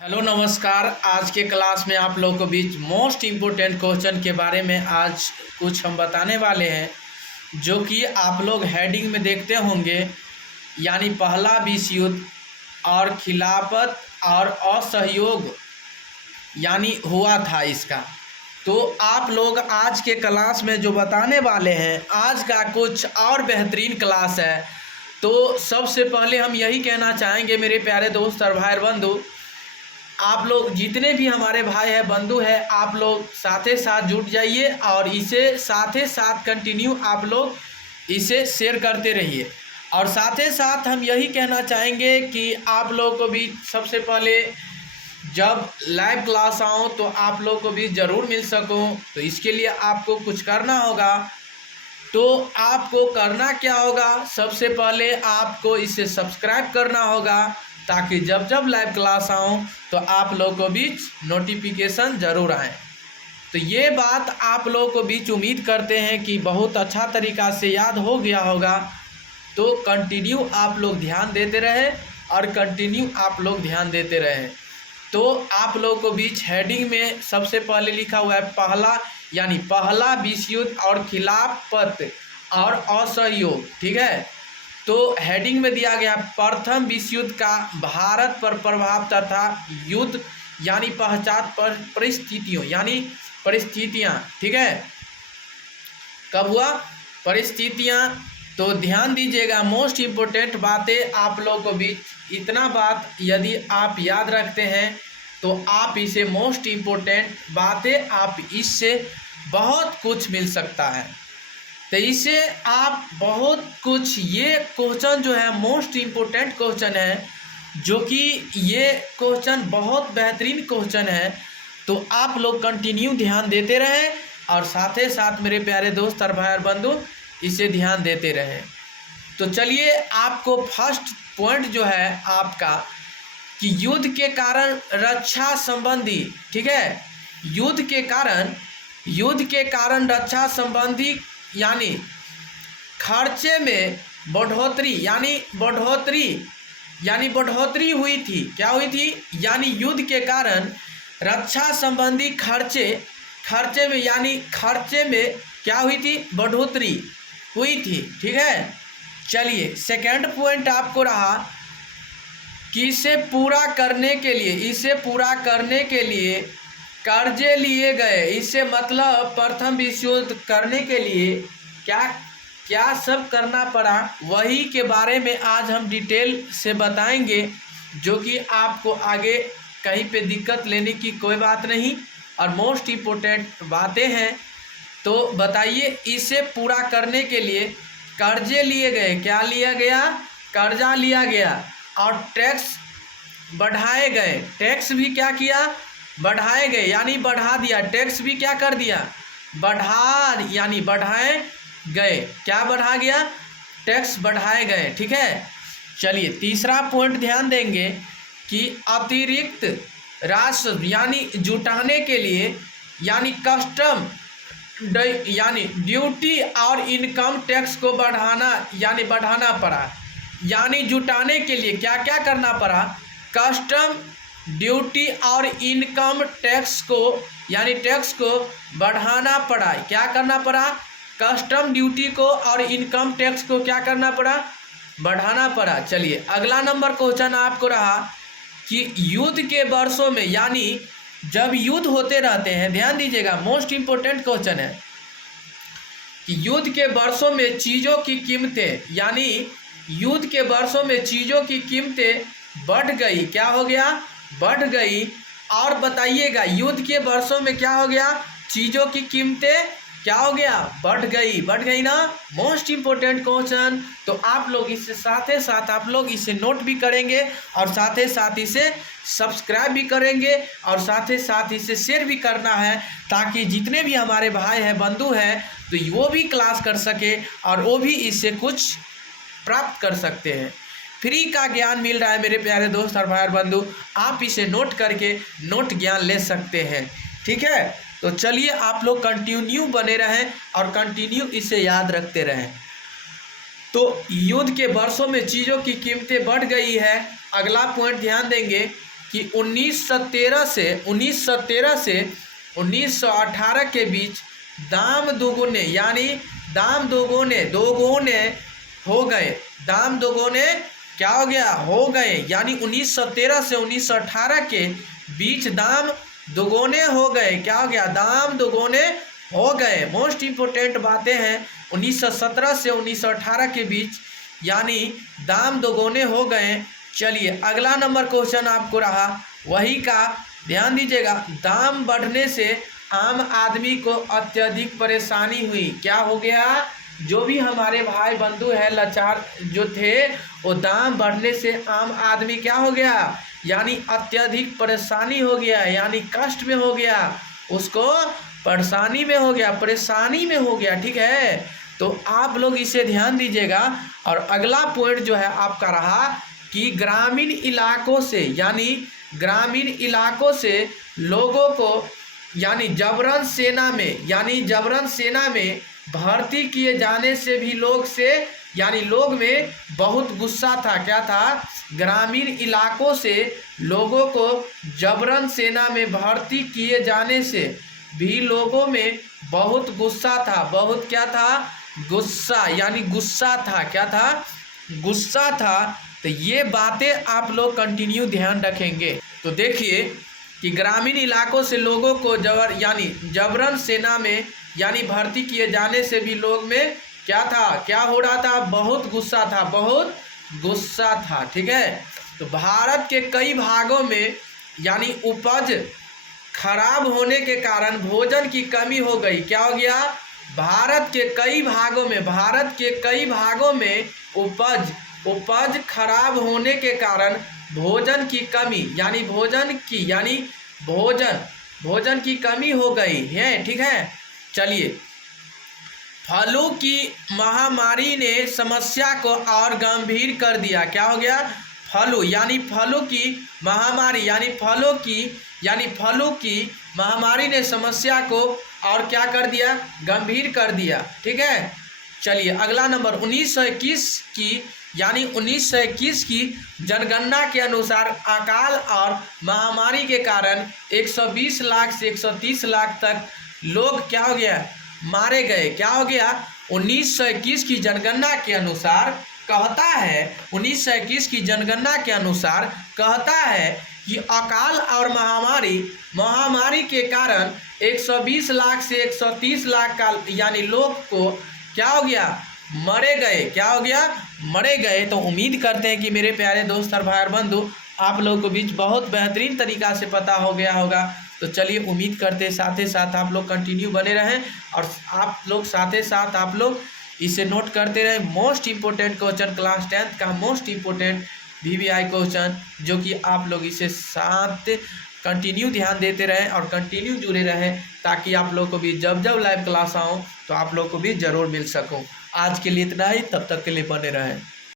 Hello नमस्कार। आज के क्लास में आप लोगों को बीच मोस्ट इम्पोर्टेंट क्वेश्चन के बारे में आज कुछ हम बताने वाले हैं, जो कि आप लोग हेडिंग में देखते होंगे, यानी पहला विश्व युद्ध और खिलाफत और असहयोग यानी हुआ था इसका। तो आप लोग आज के क्लास में जो बताने वाले हैं, आज का कुछ और बेहतरीन क्लास है। तो सबसे पहले हम यही कहना चाहेंगे मेरे प्यारे दोस्त और भाई बंधु, आप लोग जितने भी हमारे भाई हैं बंधु हैं, आप लोग साथ साथ जुट जाइए और इसे साथ साथ कंटिन्यू आप लोग इसे शेयर करते रहिए। और साथ साथ हम यही कहना चाहेंगे कि आप लोगों को भी सबसे पहले जब लाइव क्लास आऊँ तो आप लोग को भी ज़रूर मिल सकूँ, तो इसके लिए आपको कुछ करना होगा। तो आपको करना क्या होगा, सबसे पहले आपको इसे सब्सक्राइब करना होगा, ताकि जब जब लाइव क्लास आऊँ तो आप लोगों को बीच नोटिफिकेशन ज़रूर आए। तो ये बात आप लोगों को बीच उम्मीद करते हैं कि बहुत अच्छा तरीक़ा से याद हो गया होगा। तो कंटिन्यू आप लोग ध्यान देते रहे और कंटिन्यू आप लोग ध्यान देते रहे। तो आप लोगों को बीच हेडिंग में सबसे पहले लिखा हुआ है पहला, यानी पहला विश्व युद्ध और खिलाफत और असहयोग, ठीक है। तो हेडिंग में दिया गया प्रथम विश्व युद्ध का भारत पर प्रभाव तथा युद्ध यानी पश्चात परिस्थितियों यानी परिस्थितियां, ठीक है। कब हुआ परिस्थितियां, तो ध्यान दीजिएगा, मोस्ट इम्पोर्टेंट बातें आप लोगों को भी इतना बात यदि आप याद रखते हैं तो आप इसे मोस्ट इम्पोर्टेंट बातें आप इससे बहुत कुछ मिल सकता है। तो इससे आप बहुत कुछ, ये क्वेश्चन जो है मोस्ट इम्पोर्टेंट क्वेश्चन है, जो कि ये क्वेश्चन बहुत बेहतरीन क्वेश्चन है। तो आप लोग कंटिन्यू ध्यान देते रहें और साथ ही साथ मेरे प्यारे दोस्त और भाई और बंधु इसे ध्यान देते रहें। तो चलिए, आपको फर्स्ट पॉइंट जो है आपका कि युद्ध के कारण रक्षा संबंधी, ठीक है, युद्ध के कारण रक्षा संबंधी यानी खर्चे में बढ़ोतरी हुई थी। क्या हुई थी? यानी युद्ध के कारण रक्षा संबंधी खर्चे में क्या हुई थी? बढ़ोतरी हुई थी, ठीक है। चलिए, सेकंड पॉइंट आपको रहा कि इसे पूरा करने के लिए कर्जे लिए गए। इससे मतलब प्रथम विश्व युद्ध करने के लिए क्या सब करना पड़ा, वही के बारे में आज हम डिटेल से बताएंगे, जो कि आपको आगे कहीं पे दिक्कत लेने की कोई बात नहीं और मोस्ट इम्पोर्टेंट बातें हैं। तो बताइए, इसे पूरा करने के लिए कर्जे लिए गए। क्या लिया गया? कर्जा लिया गया। और टैक्स बढ़ाए गए। टैक्स भी क्या किया? बढ़ाए गए, यानी बढ़ा दिया। टैक्स भी क्या कर दिया? बढ़ाए गए। क्या बढ़ा गया? टैक्स बढ़ाए गए, ठीक है। चलिए, तीसरा पॉइंट ध्यान देंगे कि अतिरिक्त राशि यानी जुटाने के लिए यानी कस्टम ड्यूटी और इनकम टैक्स को बढ़ाना पड़ा। यानी जुटाने के लिए क्या क्या करना पड़ा? कस्टम ड्यूटी और इनकम टैक्स को बढ़ाना पड़ा। क्या करना पड़ा? कस्टम ड्यूटी को और इनकम टैक्स को क्या करना पड़ा? बढ़ाना पड़ा। चलिए, अगला नंबर क्वेश्चन आपको रहा कि युद्ध के वर्षों में, यानी जब युद्ध होते रहते हैं, ध्यान दीजिएगा, मोस्ट इम्पोर्टेंट क्वेश्चन है कि युद्ध के वर्षों में चीज़ों की कीमतें बढ़ गई। क्या हो गया? बढ़ गई। और बताइएगा, युद्ध के वर्षों में क्या हो गया? चीज़ों की कीमतें क्या हो गया? बढ़ गई ना। Most important question. तो आप लोग इससे साथ ही साथ आप लोग इसे नोट भी करेंगे और साथ ही साथ इसे सब्सक्राइब भी करेंगे और साथ ही साथ इसे शेयर भी करना है, ताकि जितने भी हमारे भाई हैं बंधु हैं तो वो भी क्लास कर सके और वो भी इससे कुछ प्राप्त कर सकते हैं। फ्री का ज्ञान मिल रहा है मेरे प्यारे दोस्त और भाई और बंधु, आप इसे नोट करके ज्ञान ले सकते हैं, ठीक है। तो चलिए, आप लोग कंटिन्यू बने रहें और कंटिन्यू इसे याद रखते रहें। तो युद्ध के वर्षों में चीज़ों की कीमतें बढ़ गई है। अगला पॉइंट ध्यान देंगे कि 1913 से 1918 के बीच दाम दोगुने यानी दाम दोगुने हो गए। दाम दोगुने क्या हो गया, हो गए, यानी 1913 से 1918 के बीच दाम दोगुने हो गए। क्या हो गया, दाम दोगुने हो गए। मोस्ट इम्पोर्टेंट बातें हैं, 1917 से 1918 के बीच यानी दाम दोगुने हो गए। चलिए अगला नंबर क्वेश्चन आपको रहा वही का, ध्यान दीजिएगा। दाम बढ़ने से आम आदमी को अत्यधिक परेशानी हुई। क्या हो गया, जो भी हमारे भाई बंधु है लाचार जो थे, वो दाम बढ़ने से आम आदमी क्या हो गया, यानी अत्यधिक परेशानी हो गया, यानी कष्ट में हो गया, उसको परेशानी में हो गया, परेशानी में हो गया। ठीक है, तो आप लोग इसे ध्यान दीजिएगा। और अगला पॉइंट जो है आपका रहा कि ग्रामीण इलाकों से यानी ग्रामीण इलाकों से लोगों को यानी जबरन सेना में भर्ती किए जाने से भी लोग में बहुत गुस्सा था। क्या था, ग्रामीण इलाकों से लोगों को जबरन सेना में भर्ती किए जाने से भी लोगों में बहुत गुस्सा था। बहुत क्या था, गुस्सा, यानी गुस्सा था। क्या था, गुस्सा था। तो ये बातें आप लोग कंटिन्यू ध्यान रखेंगे। तो देखिए कि ग्रामीण इलाकों से लोगों को जबरन सेना में यानी भर्ती किए जाने से भी लोग में क्या था, क्या हो रहा था, बहुत गुस्सा था, बहुत गुस्सा था। ठीक है, तो भारत के कई भागों में यानी उपज खराब होने के कारण भोजन की कमी हो गई। क्या हो गया, भारत के कई भागों में उपज खराब होने के कारण भोजन की कमी यानी भोजन की कमी हो गई है। ठीक है, चलिए फलों की महामारी ने समस्या को और गंभीर कर दिया। क्या हो गया, फलों की महामारी फलों की महामारी ने समस्या को और क्या कर दिया, गंभीर कर दिया। ठीक है, चलिए अगला नंबर 1921 की जनगणना के अनुसार अकाल और महामारी के कारण 120 लाख से 130 लाख तक लोग क्या हो गया, मारे गए। क्या हो गया, 1921 की जनगणना के अनुसार कहता है 1921 की जनगणना के अनुसार कहता है कि अकाल और महामारी के कारण 120 लाख से 130 लाख का यानी लोग को क्या हो गया, मरे गए। क्या हो गया, मरे गए। तो उम्मीद करते हैं कि मेरे प्यारे दोस्त और भाई बंधु आप लोगों के बीच बहुत बेहतरीन तरीक़ा से पता हो गया होगा। तो चलिए उम्मीद करते हैं साथ ही साथ आप लोग कंटिन्यू बने रहें और आप लोग साथ ही साथ आप लोग इसे नोट करते रहें। Most important question class 10th का मोस्ट इम्पोर्टेंट VVI क्वेश्चन, जो कि आप लोग इसे साथ कंटिन्यू ध्यान देते रहें और कंटिन्यू जुड़े रहें, ताकि आप लोग को भी जब लाइव क्लास आऊँ तो आप लोग को भी ज़रूर मिल सकूँ। आज के लिए इतना ही, तब तक के लिए बने रहें।